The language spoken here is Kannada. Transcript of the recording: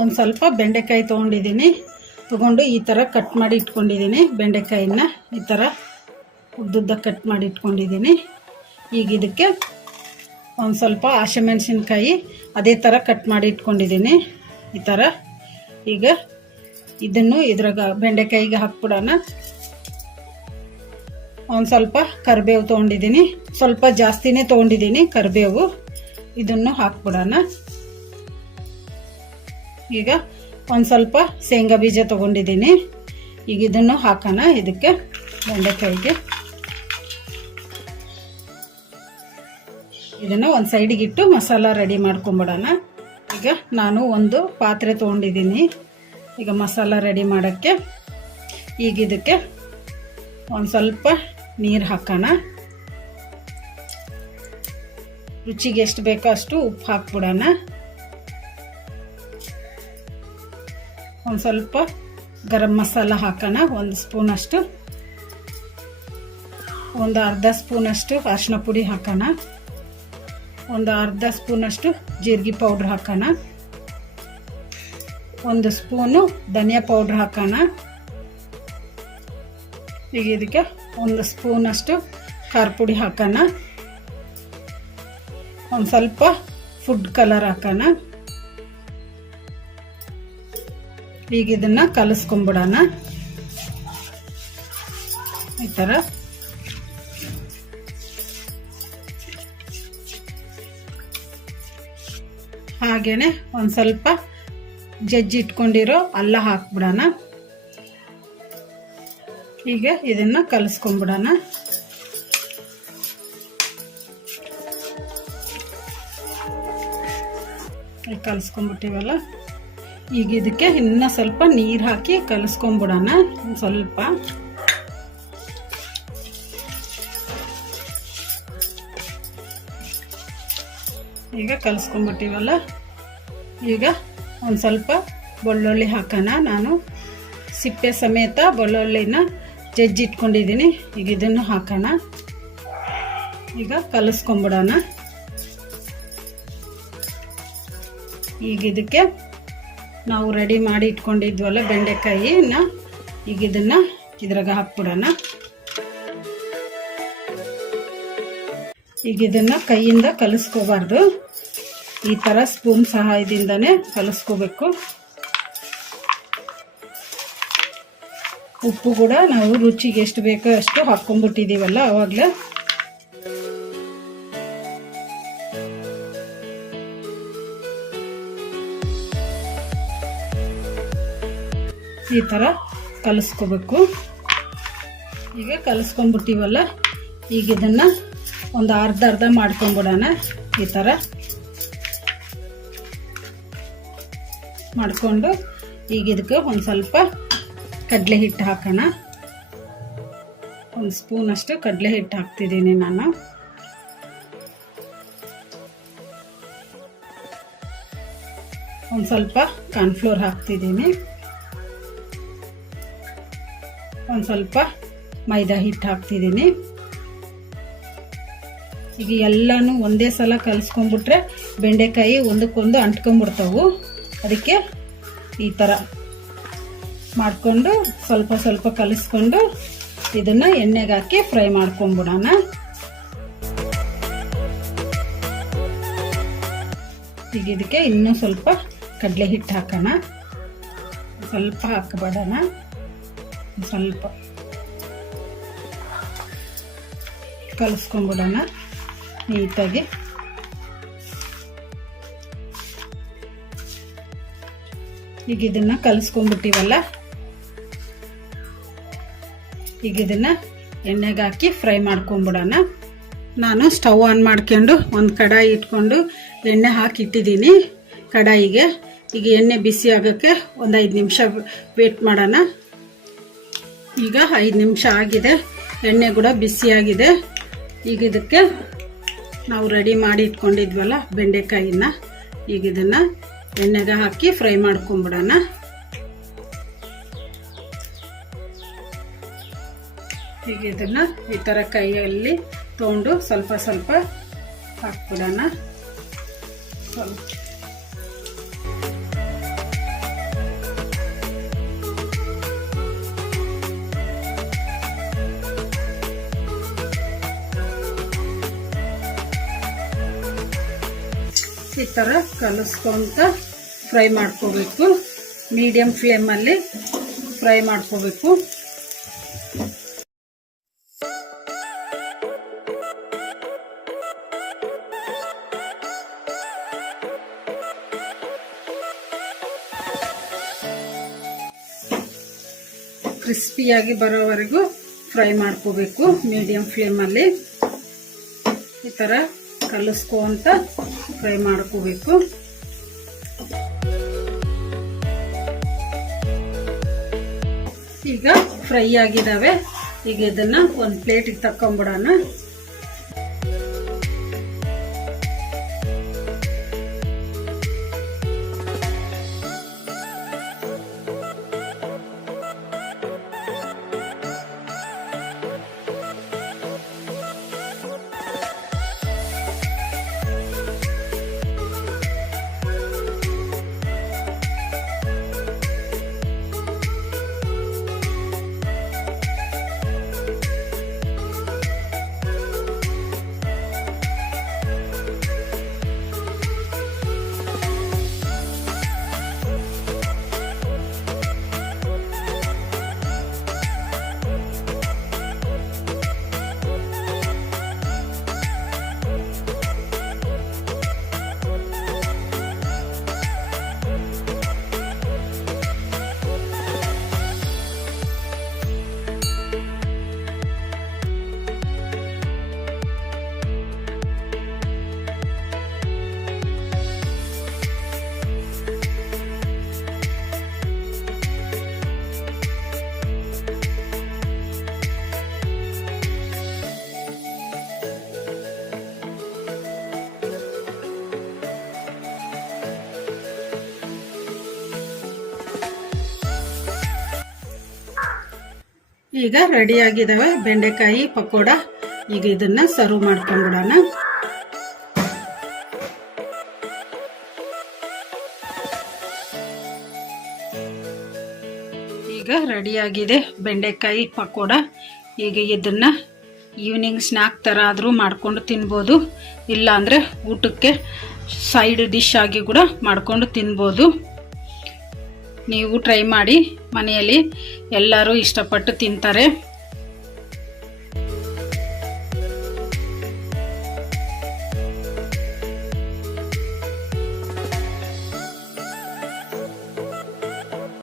ಒಂದು ಸ್ವಲ್ಪ ಬೆಂಡೆಕಾಯಿ ತೊಗೊಂಡಿದ್ದೀನಿ. ತೊಗೊಂಡು ಈ ಥರ ಕಟ್ ಮಾಡಿ ಇಟ್ಕೊಂಡಿದ್ದೀನಿ. ಬೆಂಡೆಕಾಯಿನ ಈ ಥರ ಉದ್ದುದ್ದ ಕಟ್ ಮಾಡಿ ಇಟ್ಕೊಂಡಿದ್ದೀನಿ. ಈಗ ಇದಕ್ಕೆ ಒಂದು ಸ್ವಲ್ಪ ಹಸಿಮೆಣ್ಸಿನ್ಕಾಯಿ ಅದೇ ಥರ ಕಟ್ ಮಾಡಿ ಇಟ್ಕೊಂಡಿದ್ದೀನಿ. ಈ ಥರ ಈಗ ಇದನ್ನು ಇದ್ರಾಗ ಬೆಂಡೆಕಾಯಿಗೆ ಹಾಕ್ಬಿಡೋಣ. ಒಂದು ಸ್ವಲ್ಪ ಕರಿಬೇವು ತೊಗೊಂಡಿದ್ದೀನಿ. ಸ್ವಲ್ಪ ಜಾಸ್ತಿನೇ ತೊಗೊಂಡಿದ್ದೀನಿ ಕರಿಬೇವು. ಇದನ್ನು ಹಾಕ್ಬಿಡೋಣ. ಈಗ ಒಂದು ಸ್ವಲ್ಪ ಶೇಂಗಾ ಬೀಜ ತೊಗೊಂಡಿದ್ದೀನಿ. ಈಗ ಇದನ್ನು ಹಾಕೋಣ. ಇದಕ್ಕೆ ಬೆಂಡೆಕಾಯಿಗೆ. ಇದನ್ನು ಒಂದು ಸೈಡಿಗೆ ಇಟ್ಟು ಮಸಾಲ ರೆಡಿ ಮಾಡ್ಕೊಂಬಿಡೋಣ. ಈಗ ನಾನು ಒಂದು ಪಾತ್ರೆ ತೊಗೊಂಡಿದ್ದೀನಿ. ಈಗ ಮಸಾಲ ರೆಡಿ ಮಾಡೋಕ್ಕೆ ಈಗ ಇದಕ್ಕೆ ಒಂದು ಸ್ವಲ್ಪ ನೀರು ಹಾಕೋಣ. ರುಚಿಗೆ ಎಷ್ಟು ಬೇಕೋ ಅಷ್ಟು ಉಪ್ಪು ಹಾಕ್ಬಿಡೋಣ. ಒಂದು ಸ್ವಲ್ಪ ಗರಂ ಮಸಾಲ ಹಾಕೋಣ, ಒಂದು ಸ್ಪೂನಷ್ಟು ಒಂದು ಅರ್ಧ ಸ್ಪೂನಷ್ಟು ಅರಿಶಿನ ಪುಡಿ ಹಾಕೋಣ. ಒಂದು ಅರ್ಧ ಸ್ಪೂನಷ್ಟು ಜೀರಿಗೆ ಪೌಡ್ರ್ ಹಾಕೋಣ. ಒಂದು ಸ್ಪೂನು ಧನಿಯಾ ಪೌಡ್ರ್ ಹಾಕೋಣ. ಈಗ ಇದಕ್ಕೆ ಒಂದು ಸ್ಪೂನಷ್ಟು ಖಾರ ಪುಡಿ ಹಾಕೋಣ. ಒಂದು ಸ್ವಲ್ಪ ಫುಡ್ ಕಲರ್ ಹಾಕೋಣ. ಈಗ ಇದನ್ನ ಕಲಿಸ್ಕೊಂಬಿಡೋಣ. ಈ ಥರ ಹಾಗೇನೆ ಒಂದು ಸ್ವಲ್ಪ ಜಜ್ಜಿ ಇಟ್ಕೊಂಡಿರೋ ಅಲ್ಲ ಹಾಕ್ಬಿಡೋಣ. ಈಗ ಇದನ್ನ ಕಲಿಸ್ಕೊಂಬಿಡೋಣ. ಕಲಿಸ್ಕೊಂಬಿಟ್ಟಿವಲ್ಲ ಈಗ ಇದಕ್ಕೆ ಇನ್ನ ಸ್ವಲ್ಪ ನೀರು ಹಾಕಿ ಕಲಿಸ್ಕೊಂಬಿಡೋಣ. ಸ್ವಲ್ಪ. ಈಗ ಕಲಿಸ್ಕೊಂಬಿಟ್ಟಿವಲ್ಲ? ಈಗ ಒಂದು ಸ್ವಲ್ಪ ಬೆಳ್ಳುಳ್ಳಿ ಹಾಕೋಣ. ನಾನು ಸಿಪ್ಪೆ ಸಮೇತ ಬೆಳ್ಳುಳ್ಳಿನ ಜಜ್ಜಿಟ್ಕೊಂಡಿದ್ದೀನಿ ಈಗ ಇದನ್ನು ಹಾಕೋಣ. ಈಗ ಕಲಿಸ್ಕೊಂಬಿಡೋಣ. ಈಗ ಇದಕ್ಕೆ ನಾವು ರೆಡಿ ಮಾಡಿ ಇಟ್ಕೊಂಡಿದ್ವಲ್ಲ ಬೆಂಡೆಕಾಯಿನ ಈಗ ಇದನ್ನ ಇದ್ರಾಗ ಹಾಕ್ಬಿಡೋಣ. ಈಗ ಇದನ್ನ ಕೈಯಿಂದ ಕಲಿಸ್ಕೋಬಾರ್ದು. ಈ ಥರ ಸ್ಪೂನ್ ಸಹಾಯದಿಂದನೇ ಕಲಿಸ್ಕೋಬೇಕು. ಉಪ್ಪು ಕೂಡ ನಾವು ರುಚಿಗೆ ಎಷ್ಟು ಬೇಕೋ ಅಷ್ಟು ಹಾಕ್ಕೊಂಬಿಟ್ಟಿದ್ದೀವಲ್ಲ ಅವಾಗಲೇ. ಈ ಥರ ಕಲಿಸ್ಕೋಬೇಕು. ಈಗ ಕಲಿಸ್ಕೊಂಡ್ಬಿಟ್ಟಿವಲ್ಲ, ಈಗ ಇದನ್ನು ಒಂದು ಅರ್ಧ ಅರ್ಧ ಮಾಡ್ಕೊಂಬಿಡೋಣ ಈ ಥರ ಮಾಡಿಕೊಂಡು ಈಗ ಇದಕ್ಕೆ ಒಂದು ಸ್ವಲ್ಪ ಕಡಲೆ ಹಿಟ್ಟು ಹಾಕೋಣ. ಒಂದು ಸ್ಪೂನ್ ಅಷ್ಟು ಕಡಲೆ ಹಿಟ್ಟು ಹಾಕ್ತಿದ್ದೀನಿ ನಾನು. ಒಂದು ಸ್ವಲ್ಪ ಕಾರ್ನ್ಫ್ಲೋರ್ ಹಾಕ್ತಿದ್ದೀನಿ. ಒಂದು ಸ್ವಲ್ಪ ಮೈದಾ ಹಿಟ್ಟು ಹಾಕ್ತಿದ್ದೀನಿ. ಈಗ ಎಲ್ಲನೂ ಒಂದೇ ಸಲ ಕಲಿಸ್ಕೊಂಡ್ಬಿಟ್ರೆ ಬೆಂಡೆಕಾಯಿ ಒಂದಕ್ಕೊಂದು ಅಂಟ್ಕೊಂಡ್ಬಿಡ್ತಾವು. ಅದಕ್ಕೆ ಈ ಥರ ಮಾಡಿಕೊಂಡು ಸ್ವಲ್ಪ ಸ್ವಲ್ಪ ಕಲಿಸ್ಕೊಂಡು ಇದನ್ನು ಎಣ್ಣೆಗೆ ಹಾಕಿ ಫ್ರೈ ಮಾಡ್ಕೊಂಬಿಡೋಣ ಈಗ ಇದಕ್ಕೆ ಇನ್ನೂ ಸ್ವಲ್ಪ ಕಡಲೆ ಹಿಟ್ಟು ಹಾಕೋಣ. ಸ್ವಲ್ಪ ಹಾಕಬೇಡೋಣ. ಸ್ವಲ್ಪ ಕಲಿಸ್ಕೊಂಬಿಡೋಣ ನೀಟಾಗಿ. ಈಗ ಇದನ್ನ ಕಲಿಸ್ಕೊಂಡ್ಬಿಟ್ಟಿವಲ್ಲ? ಈಗ ಇದನ್ನ ಎಣ್ಣೆಗೆ ಹಾಕಿ ಫ್ರೈ ಮಾಡ್ಕೊಂಬಿಡೋಣ. ನಾನು ಸ್ಟವ್ ಆನ್ ಮಾಡ್ಕೊಂಡು ಒಂದು ಕಡಾಯಿ ಇಟ್ಕೊಂಡು ಎಣ್ಣೆ ಹಾಕಿ ಇಟ್ಟಿದ್ದೀನಿ ಕಡಾಯಿಗೆ. ಈಗ ಎಣ್ಣೆ ಬಿಸಿ ಆಗೋಕ್ಕೆ ಒಂದು ಐದು ನಿಮಿಷ ವೇಟ್ ಮಾಡೋಣ. ಈಗ ಐದು ನಿಮಿಷ ಆಗಿದೆ. ಎಣ್ಣೆ ಕೂಡ ಬಿಸಿಯಾಗಿದೆ. ಈಗ ಇದಕ್ಕೆ ನಾವು ರೆಡಿ ಮಾಡಿ ಇಟ್ಕೊಂಡಿದ್ವಲ್ಲ ಬೆಂಡೆಕಾಯಿನ. ಈಗ ಇದನ್ನು ಎಣ್ಣೆಗೆ ಹಾಕಿ ಫ್ರೈ ಮಾಡ್ಕೊಂಬಿಡೋಣ. ಈಗ ಇದನ್ನು ಈ ಥರ ಕೈಯಲ್ಲಿ ತೊಗೊಂಡು ಸ್ವಲ್ಪ ಸ್ವಲ್ಪ ಹಾಕ್ಬಿಡೋಣ. ಸ್ವಲ್ಪ ಈ ಥರ ಕಲಿಸ್ಕೊಂತ ಫ್ರೈ ಮಾಡ್ಕೋಬೇಕು. ಮೀಡಿಯಮ್ ಫ್ಲೇಮಲ್ಲಿ ಫ್ರೈ ಮಾಡ್ಕೋಬೇಕು. ಕ್ರಿಸ್ಪಿಯಾಗಿ ಬರೋವರೆಗೂ ಫ್ರೈ ಮಾಡ್ಕೋಬೇಕು ಮೀಡಿಯಮ್ ಫ್ಲೇಮಲ್ಲಿ ಈ ಥರ ಕಲಿಸ್ಕೊಂತ ಫ್ರೈ ಮಾಡ್ಕೋಬೇಕು. ಈಗ ಫ್ರೈ ಆಗಿದ್ದಾವೆ ಈಗ ಇದನ್ನು ಒಂದು ಪ್ಲೇಟಿಗೆ ತಕೊಂಬಿಡೋಣ ಈಗ ರೆಡಿ ಆಗಿದಾವೆ ಬೆಂಡೆಕಾಯಿ ಪಕೋಡ. ಈಗ ಇದನ್ನು ಸರ್ವ್ ಮಾಡ್ಕೊಂಡ್ಬಿಡೋಣ ಈಗ ರೆಡಿಯಾಗಿದೆ ಬೆಂಡೆಕಾಯಿ ಪಕೋಡ. ಈಗ ಇದನ್ನು ಈವ್ನಿಂಗ್ ಸ್ನ್ಯಾಕ್ ಥರ ಆದರೂ ಮಾಡಿಕೊಂಡು ತಿನ್ಬೋದು. ಇಲ್ಲಾಂದರೆ ಊಟಕ್ಕೆ ಸೈಡ್ ಡಿಶ್ ಆಗಿ ಕೂಡ ಮಾಡಿಕೊಂಡು ತಿನ್ಬೋದು. ನೀವು ಟ್ರೈ ಮಾಡಿ ಮನೆಯಲ್ಲಿ ಎಲ್ಲರೂ ಇಷ್ಟಪಟ್ಟು ತಿಂತಾರೆ.